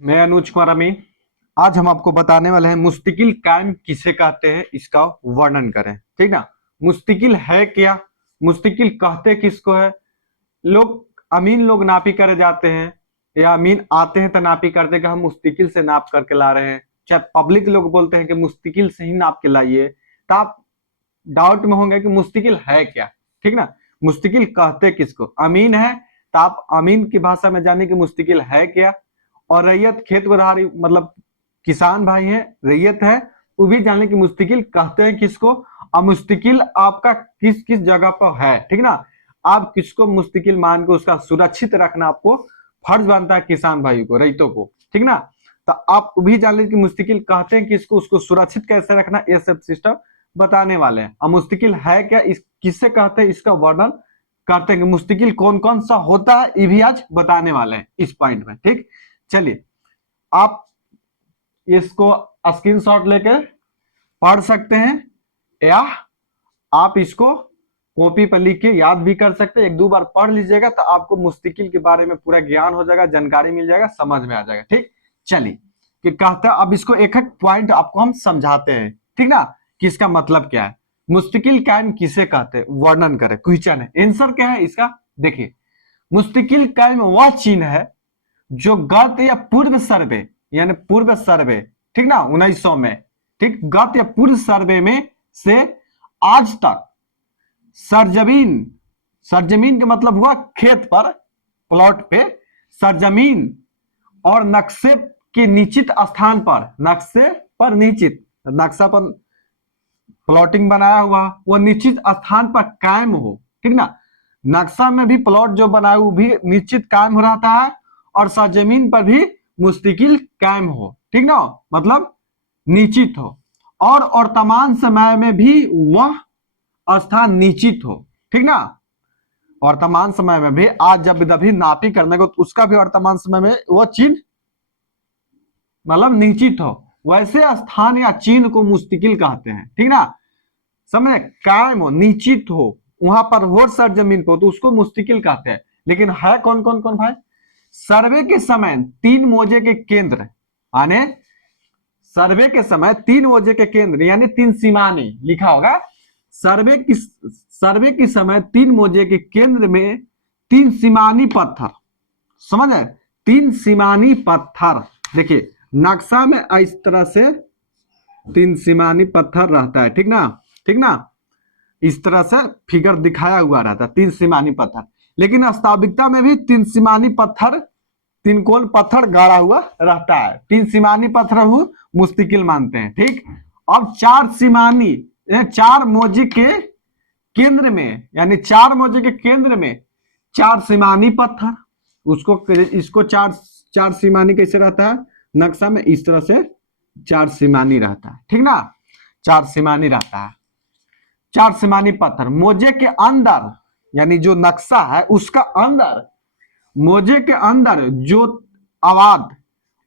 मैं अनुज कुमार अमीन। आज हम आपको बताने वाले हैं मुस्तकिल कायम किसे कहते हैं, इसका वर्णन करें। ठीक ना। मुस्तकिल है क्या, मुस्तकिल कहते किसको है। लोग अमीन लोग नापी करे जाते हैं या अमीन आते हैं तो नापी करते कि हम मुस्तकिल से नाप करके ला रहे हैं। चाहे पब्लिक लोग बोलते हैं कि मुस्तकिल से ही नाप के लाइए, तो आप डाउट में होंगे कि मुस्तकिल है क्या। ठीक ना। मुस्तकिल कहते किसको, अमीन है तो आप अमीन की भाषा में जाने कि मुस्तकिल है क्या। और रैयत खेत बधारी मतलब किसान भाई है, रैयत है, वो भी जाने की मुस्तकिल कहते हैं किसको। और मुस्तकिल आपका किस किस जगह पर है। ठीक ना। आप किसको मुस्तकिल मान के उसका सुरक्षित रखना आपको फर्ज बनता है, किसान भाई को, रैयतों को। ठीक ना। तो आप भी जान लीजिए कि मुस्तकिल कहते हैं किसको, उसको सुरक्षित कैसे रखना, ये सब सिस्टम बताने वाले हैं। अब मुस्तकिल है क्या, इस किससे कहते हैं, इसका वर्णन करते हैं कि मुस्तकिल कौन कौन सा होता है, ये भी आज बताने वाले हैं इस पॉइंट में। ठीक, चलिए आप इसको स्क्रीनशॉट लेकर पढ़ सकते हैं, या आप इसको कॉपी पर लिख के याद भी कर सकते हैं। एक दो बार पढ़ लीजिएगा तो आपको मुस्तकिल के बारे में पूरा ज्ञान हो जाएगा, जानकारी मिल जाएगा, समझ में आ जाएगा। ठीक, चलिए कि कहता है, अब इसको एक एक पॉइंट आपको हम समझाते हैं। ठीक ना, कि इसका मतलब क्या है, मुस्तकिल कायम किसे कहते हैं, वर्णन करें। क्वेश्चन है, आंसर क्या है इसका। देखिए, मुस्तकिल कायम वह चिन्ह है जो गत या पूर्व सर्वे, यानी पूर्व सर्वे, ठीक ना, 1900 में, ठीक, गत या पूर्व सर्वे में से आज तक सरजमीन, सरजमीन का मतलब हुआ खेत पर, प्लॉट पे, सरजमीन और नक्शे के निश्चित स्थान पर, नक्शे पर निश्चित, नक्शा पर प्लॉटिंग बनाया हुआ वो निश्चित स्थान पर कायम हो। ठीक ना। नक्शा में भी प्लॉट जो बनाया वो भी निश्चित कायम हो रहता है, और सरजमीन पर भी मुस्तकिल कायम हो। ठीक ना, मतलब निश्चित हो, और वर्तमान समय में भी वह स्थान निश्चित हो। ठीक ना, वर्तमान समय में भी आज जब भी नापी करने को, तो उसका भी वर्तमान समय में वह चिन्ह मतलब निश्चित हो, वैसे स्थान या चिन्ह को मुस्तकिल कहते हैं। ठीक ना, समझे, कायम हो, निश्चित हो, वहां पर हो सरजमीन को, तो उसको मुस्तकिल कहते हैं। लेकिन है कौन कौन कौन भाई, सर्वे के समय तीन मोजे के केंद्र, माने सर्वे के समय तीन मोजे के केंद्र यानी तीन सीमानी लिखा होगा। सर्वे के समय तीन मोजे के केंद्र में तीन सीमानी पत्थर, समझ है, तीन सीमानी पत्थर। देखिए नक्शा में इस तरह से तीन सीमानी पत्थर रहता है। ठीक ना, ठीक ना, इस तरह से फिगर दिखाया हुआ रहता है, तीन सीमानी पत्थर। लेकिन वास्तविकता में भी तीन सीमानी पत्थर, तीन कोण पत्थर गाड़ा हुआ रहता है। तीन सीमानी पत्थर वो मुस्तकिल मानते हैं। ठीक, अब चार सीमानी, चार मोजे के केंद्र में, यानी चार मोजे के केंद्र में चार सीमानी पत्थर, उसको इसको चार, चार सीमानी कैसे रहता है, नक्शा में इस तरह से चार सीमानी रहता है। ठीक ना, चार सीमानी रहता है, चार सीमानी पत्थर मोजे के अंदर, यानी जो नक्शा है उसका अंदर, मोजे के अंदर जो आबाद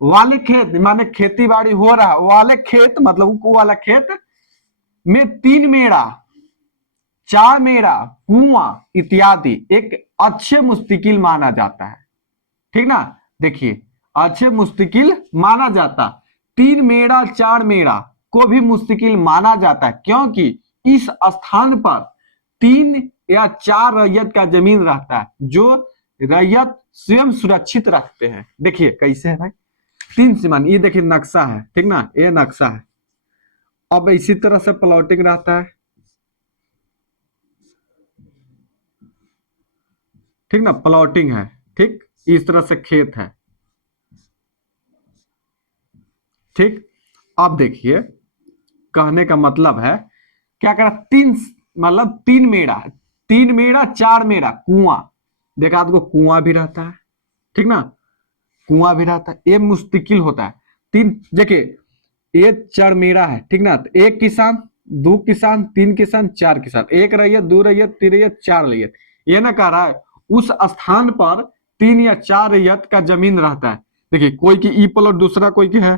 वाले खेत, माने खेती बाड़ी हो रहा है वाले खेत, मतलब वो वाला खेत में तीन मेड़ा, चार मेड़ा, कुआं इत्यादि एक अच्छे मुस्तकिल माना जाता है। ठीक ना, देखिए अच्छे मुस्तकिल माना जाता, तीन मेड़ा चार मेड़ा को भी मुस्तकिल माना जाता है, क्योंकि इस स्थान पर तीन या चार रैयत का जमीन रहता है, जो रैयत स्वयं सुरक्षित रखते हैं। देखिए कैसे है भाई, तीन सीमान, ये देखिए नक्शा है। ठीक ना, ये नक्शा है। अब इसी तरह से प्लॉटिंग रहता है। ठीक ना, प्लॉटिंग है। ठीक, इस तरह से खेत है। ठीक, अब देखिए कहने का मतलब है क्या करा, तीन मतलब तीन मेड़ा, तीन मेड़ा चार मेड़ा, कुआं, देखा आपको कुआं भी रहता है। ठीक ना, कुआं भी रहता है, ये मुस्तकिल होता है। तीन देखिए, ये चार मेड़ा है। ठीक ना, तो एक किसान, दो किसान, तीन किसान, चार किसान, एक रैयत, दो रैयत, तीन रैयत, चार रैयत, ये ना कह रहा है उस स्थान पर तीन या चार रैयत का जमीन रहता है। देखिए कोई की ई प्लॉट दूसरा कोई के है,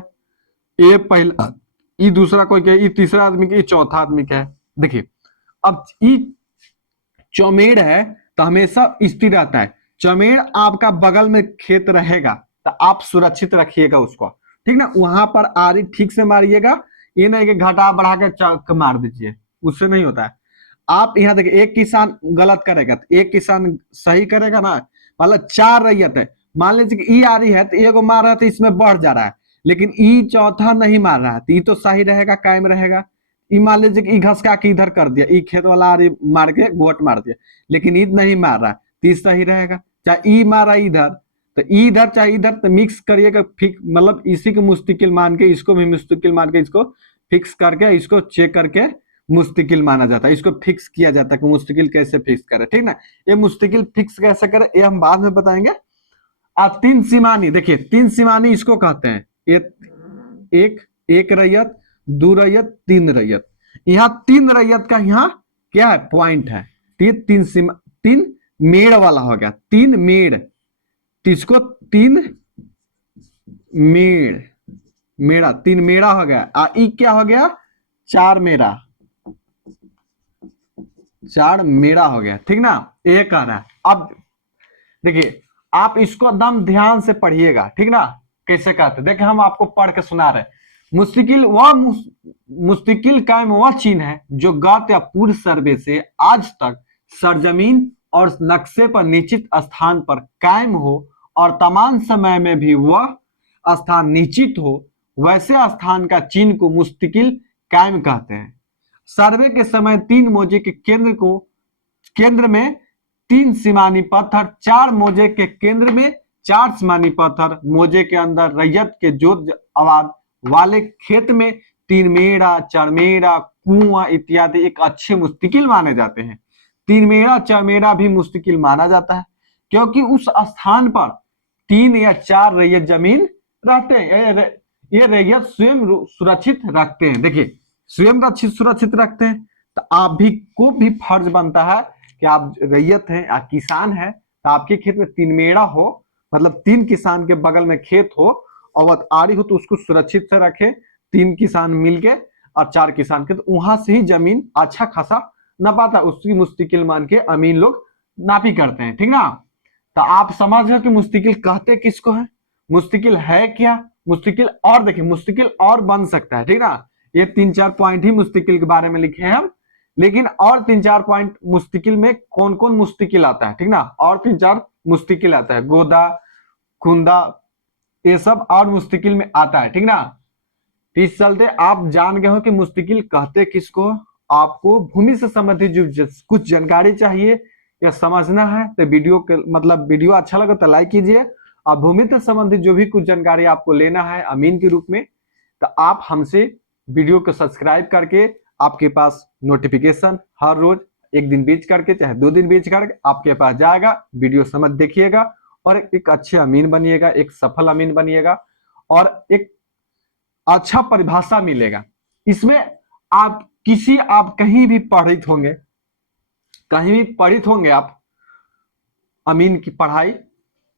ये पहला, ये दूसरा कोई के, ये तीसरा आदमी के, ये चौथा आदमी का है। देखिए अब ये चौमेड़ है तो हमेशा स्थिर रहता है। चौमेड़ आपका बगल में खेत रहेगा, तो आप सुरक्षित रखिएगा उसको, ठीक ना। वहां पर आरी ठीक से मारिएगा, ये नहीं कि घटा बढ़ा के चक मार दीजिए, उससे नहीं होता है। आप यहाँ देखिए, एक किसान गलत करेगा तो एक किसान सही करेगा ना, मतलब 4 रैयत है, मान लीजिए कि ई आ रही है तो एगो मार रहा है तो इसमें बढ़ जा रहा है, लेकिन ई चौथा नहीं मार रहा है तो ई तो सही रहेगा, कायम रहेगा। ई मान लीजिए कि ई घसका के इधर कर दिया, ई खेत वाला आरी मार के गोट मार दिया, लेकिन ई नहीं मार रहा है तो ई सही रहेगा। चाहे ई मारा इधर तो ई इधर चाहे इधर, तो मिक्स करिएगा, फिक्स मतलब इसी को मुस्तकिल मान के इसको भी मुस्तकिल मान के इसको फिक्स करके इसको चेक करके मुस्तकिल माना जाता है, इसको फिक्स किया जाता है कि मुस्तकिल कैसे फिक्स करे, ठीक ना। ये मुस्तकिल फिक्स कैसे करे ये हम बाद में बताएंगे। अब 3 सीमानी, देखिए 3 सीमानी इसको कहते हैं, ये एक रैयत, 2 रैयत, 3 रैयत। यहाँ 3 रैयत का यहाँ क्या है पॉइंट है, ये 3 मेड़ वाला हो गया, 3 मेड़, तो इसको 3 मेड़, मेड़ा 3 मेड़ा हो गया, ई क्या हो गया 4 मेड़ा, 4 मेड़ा हो गया, ठीक ना। ये कह रहा है। अब देखिए आप इसको एकदम ध्यान से पढ़िएगा, ठीक ना, कैसे कहते देखिए हम आपको पढ़ के सुना रहे। मुस्तकिल कायम वह चिन्ह है जो गत या पूर्व सर्वे से आज तक सरजमीन और नक्शे पर निश्चित स्थान पर कायम हो और तमाम समय में भी वह स्थान निश्चित हो, वैसे स्थान का चिन्ह को मुस्तकिल कायम कहते हैं। सर्वे के समय 3 मौजे के केंद्र में 3 सीमानी पत्थर, 4 मौजे के केंद्र में 4 सीमानी पत्थर, मौजे के अंदर रैयत के जोत आबाद वाले खेत में 3 मेड़ा, 4 मेड़ा, कुआं इत्यादि एक अच्छे मुस्तकिल माने जाते हैं। 3 मेड़ा 4 मेड़ा भी मुस्तकिल माना जाता है क्योंकि उस स्थान पर 3 या 4 रैयत जमीन रहते हैं, ये रैयत स्वयं सुरक्षित रखते हैं। देखिए स्वयं सुरक्षित रखते हैं, तो आप भी को भी फर्ज बनता है कि आप रैयत हैं या किसान है तो आपके खेत में 3 मेड़ा हो, मतलब 3 किसान के बगल में खेत हो और वह आड़ी हो तो उसको सुरक्षित से रखे, 3 किसान मिलके और 4 किसान के, तो वहां से ही जमीन अच्छा खासा नपाता, उसकी मुस्तकिल मान के अमीन लोग नापी करते हैं, ठीक ना। तो आप समझ रहे हो कि मुस्तकिल कहते किसको है, मुस्तकिल है क्या, मुस्तकिल और देखिए मुस्तकिल और बन सकता है, ठीक ना। ये 3-4 पॉइंट ही मुस्तकिल के बारे में लिखे हैं हम, लेकिन और 3-4 पॉइंट मुस्तकिल में कौन कौन मुस्तकिल आता है, ठीक ना, और 3-4 मुस्तकिल आता है, गोदा, खुंदा, ये सब और मुस्तकिल में आता है, ठीक ना। इस चलते आप जान गए हो कि मुस्तकिल कहते किसको। आपको भूमि से संबंधित जो कुछ जानकारी चाहिए या समझना है तो वीडियो के मतलब वीडियो अच्छा लगा तो लाइक कीजिए, और भूमि से संबंधित जो भी कुछ जानकारी आपको लेना है अमीन के रूप में, तो आप हमसे वीडियो को सब्सक्राइब करके आपके पास नोटिफिकेशन हर रोज 1 दिन बीच करके चाहे 2 दिन बीच करके आपके पास जाएगा, वीडियो समझ देखिएगा और एक अच्छे अमीन बनिएगा, एक सफल अमीन बनिएगा और एक अच्छा परिभाषा मिलेगा। इसमें आप कहीं भी पढ़ित होंगे, कहीं भी पढ़ित होंगे आप अमीन की पढ़ाई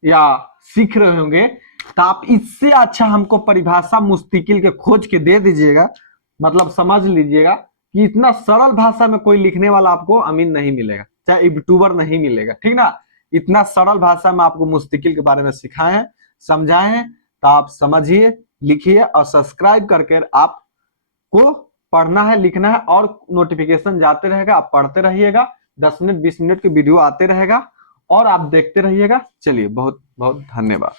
या सीख रहे होंगे, तो आप इससे अच्छा हमको परिभाषा मुस्तकिल के खोज के दे दीजिएगा, मतलब समझ लीजिएगा कि इतना सरल भाषा में कोई लिखने वाला आपको अमीन नहीं मिलेगा, चाहे यूट्यूबर नहीं मिलेगा, ठीक ना। इतना सरल भाषा में आपको मुस्तकिल के बारे में सिखाए हैं, समझाए हैं, तो आप समझिए, लिखिए और सब्सक्राइब करके आपको पढ़ना है, लिखना है और नोटिफिकेशन जाते रहेगा, आप पढ़ते रहिएगा, 10 मिनट 20 मिनट के वीडियो आते रहेगा और आप देखते रहिएगा। चलिए बहुत बहुत धन्यवाद।